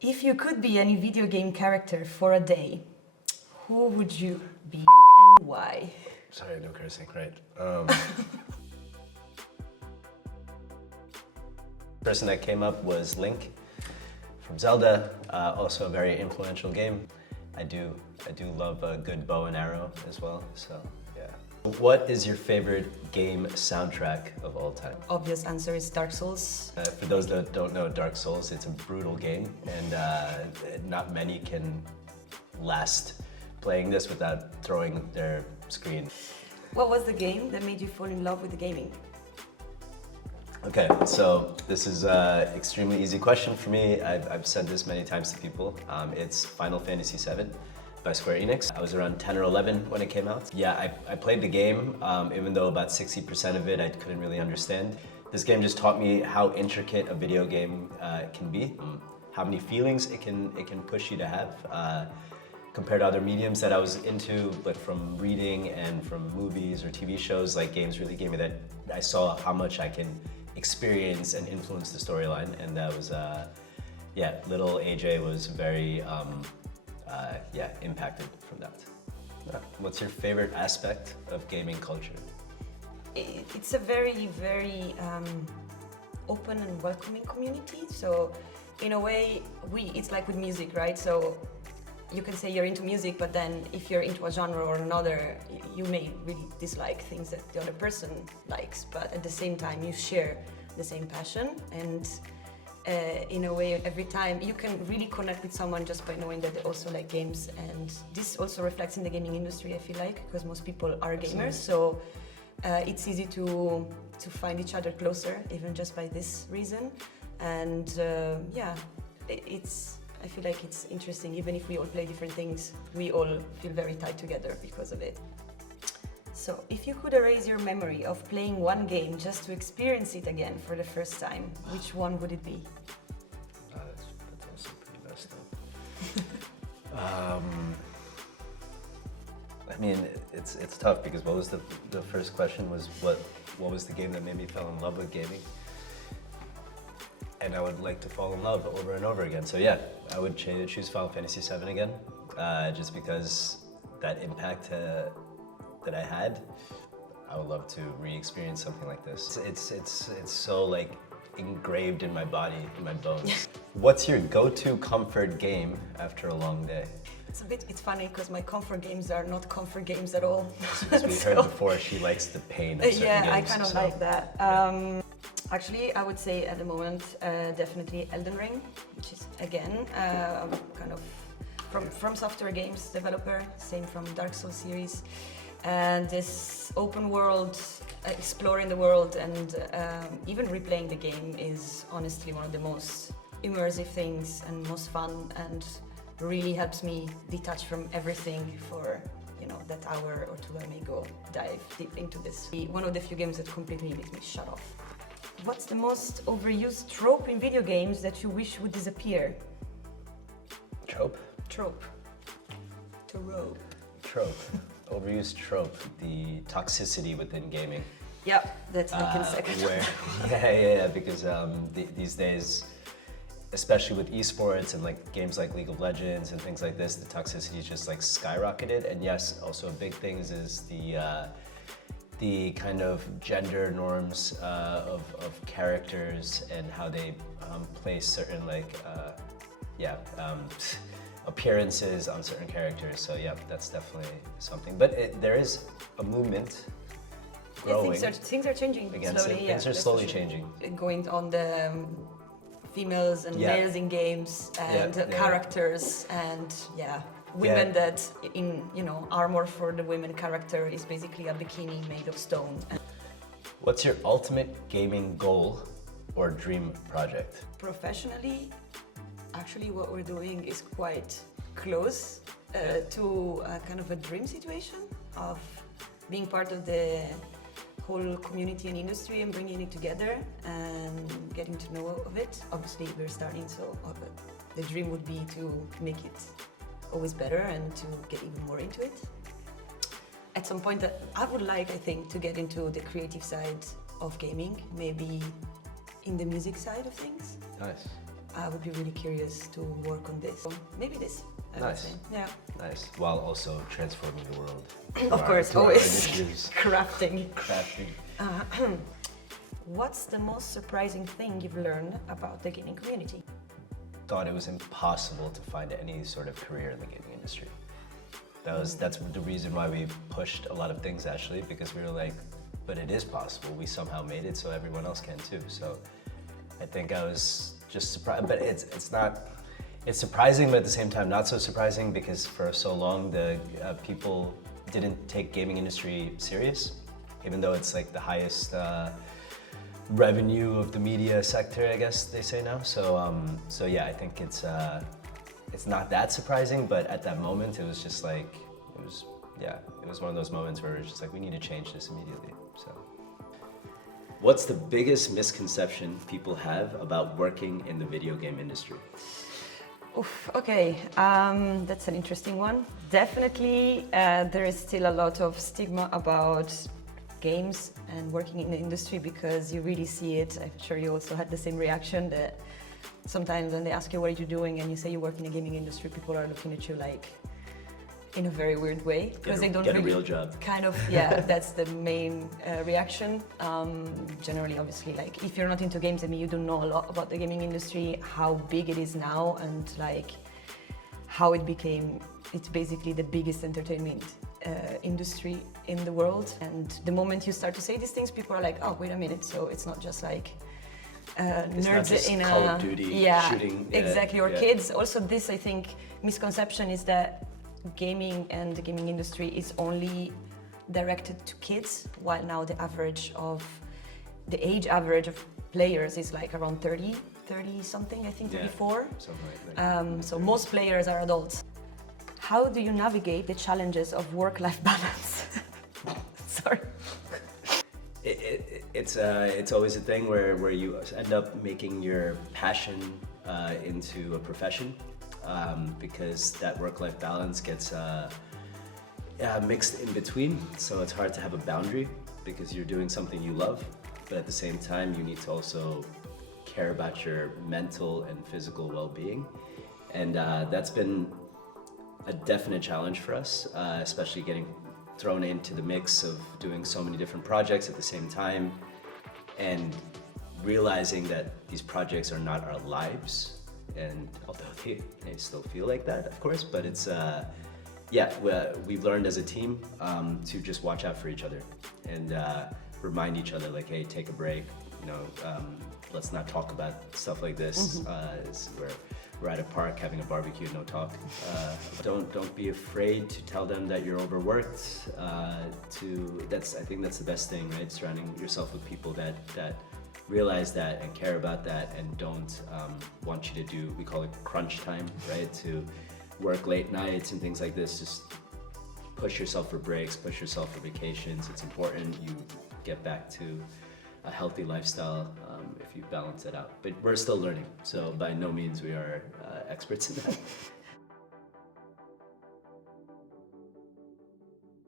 If you could be any video game character for a day, who would you be and why? Sorry, no cursing, right? Person that came up was Link from Zelda, also a very influential game. I do love a good bow and arrow as well, so yeah. What is your favorite game soundtrack of all time? Obvious answer is Dark Souls. For those that don't know Dark Souls, it's a brutal game, and not many can last playing this without throwing their screen. What was the game that made you fall in love with the gaming? Okay, so this is an extremely easy question for me. I've said this many times to people. It's Final Fantasy VII by Square Enix. I was around 10 or 11 when it came out. Yeah, I played the game, even though about 60% of it I couldn't really understand. This game just taught me how intricate a video game can be, how many feelings it can push you to have. Compared to other mediums that I was into, but from reading and from movies or TV shows, like games really gave me that. I saw how much I can experience and influence the storyline, and that was, yeah, little AJ was very, yeah, impacted from that. What's your favorite aspect of gaming culture? It's a very, very open and welcoming community. So in a way, it's like with music, right? So you can say you're into music, but then if you're into a genre or another, you may really dislike things that the other person likes, but at the same time you share the same passion, and in a way every time you can really connect with someone just by knowing that they also like games. And this also reflects in the gaming industry, I feel like, because most people are gamers. So it's easy to find each other closer, even just by this reason. And yeah, I feel like it's interesting. Even if we all play different things, we all feel very tied together because of it. So if you could erase your memory of playing one game just to experience it again for the first time, which one would it be? That's also pretty messed up. I mean, it's tough because what was the first question was what was the game that made me fall in love with gaming? And I would like to fall in love over and over again. So yeah, I would choose Final Fantasy VII again, just because that impact that I had. I would love to re-experience something like this. It's so like engraved in my body, in my bones. What's your go-to comfort game after a long day? It's funny because my comfort games are not comfort games at all. As we heard before, she likes the pain of certain yeah, games. I kind of like that. Yeah. Actually, I would say at the moment, definitely Elden Ring, which is again kind of from Software Games developer, same from Dark Souls series, and this open world, exploring the world, and even replaying the game is honestly one of the most immersive things and most fun, and really helps me detach from everything for that hour or two I may go dive deep into this. One of the few games that completely makes me shut off. What's the most overused trope in video games that you wish would disappear? Trope? Trope. Overused trope. The toxicity within gaming. Yeah, that's like in second. Yeah, because these days, especially with esports and like games like League of Legends and things like this, the toxicity is just like skyrocketed. And yes, also a big thing is the kind of gender norms of characters and how they place certain appearances on certain characters. So yeah, that's definitely something. But there is a movement growing. Yeah, things are changing slowly. Things are slowly changing. Going on the females and males in games and characters and women that in armor for the women character is basically a bikini made of stone. What's your ultimate gaming goal or dream project? Professionally, actually what we're doing is quite close to a kind of a dream situation of being part of the whole community and industry and bringing it together and getting to know of it. Obviously we're starting, so the dream would be to make it always better and to get even more into it. At some point that I would like, I think, to get into the creative side of gaming, maybe in the music side of things. Nice. I would be really curious to work on this. So maybe this, I would Nice. say. Yeah. Nice. While also transforming the world. Of course, through our always initiatives. crafting. Crafting. What's the most surprising thing you've learned about the gaming community? Thought it was impossible to find any sort of career in the gaming industry. That's the reason why we pushed a lot of things actually, because we were like, but it is possible. We somehow made it, so everyone else can too. So I think I was just surprised, but it's surprising, but at the same time not so surprising, because for so long the people didn't take gaming industry serious, even though it's like the highest revenue of the media sector, I guess they say now. So yeah, I think it's not that surprising, but at that moment it was just like, it was one of those moments where it was just like, we need to change this immediately. So, what's the biggest misconception people have about working in the video game industry? Oof, okay, that's an interesting one. Definitely, there is still a lot of stigma about games and working in the industry, because you really see it. I'm sure you also had the same reaction, that sometimes when they ask you what are you doing and you say you work in the gaming industry, people are looking at you like in a very weird way, because they don't get really, a real job. Kind of, yeah, that's the main reaction. Generally, obviously, like if you're not into games, I mean, you don't know a lot about the gaming industry, how big it is now, and like how it became. It's basically the biggest entertainment industry in the world. And the moment you start to say these things, people are like, oh, wait a minute. So it's not just like It's nerds not just in Call a of Duty shooting. exactly, or kids. Also, this I think misconception is that gaming and the gaming industry is only directed to kids, while now the age average of players is like around 30 something, I think, 34. Something like that. So most players are adults. How do you navigate the challenges of work-life balance? Sorry. It's always a thing where you end up making your passion into a profession, because that work-life balance gets mixed in between. So it's hard to have a boundary, because you're doing something you love, but at the same time you need to also care about your mental and physical well-being, and that's been a definite challenge for us, especially getting thrown into the mix of doing so many different projects at the same time, and realizing that these projects are not our lives. And although they still feel like that, of course, but it's we've learned as a team to just watch out for each other and remind each other, like, hey, take a break, let's not talk about stuff like this. We're at a park having a barbecue, no talk. Don't be afraid to tell them that you're overworked. I think that's the best thing, right? Surrounding yourself with people that realize that and care about that, and don't want you to do, we call it crunch time, right? To work late nights and things like this. Just push yourself for breaks, push yourself for vacations. It's important you get back to a healthy lifestyle if you balance it out. But we're still learning, so by no means we are experts in that.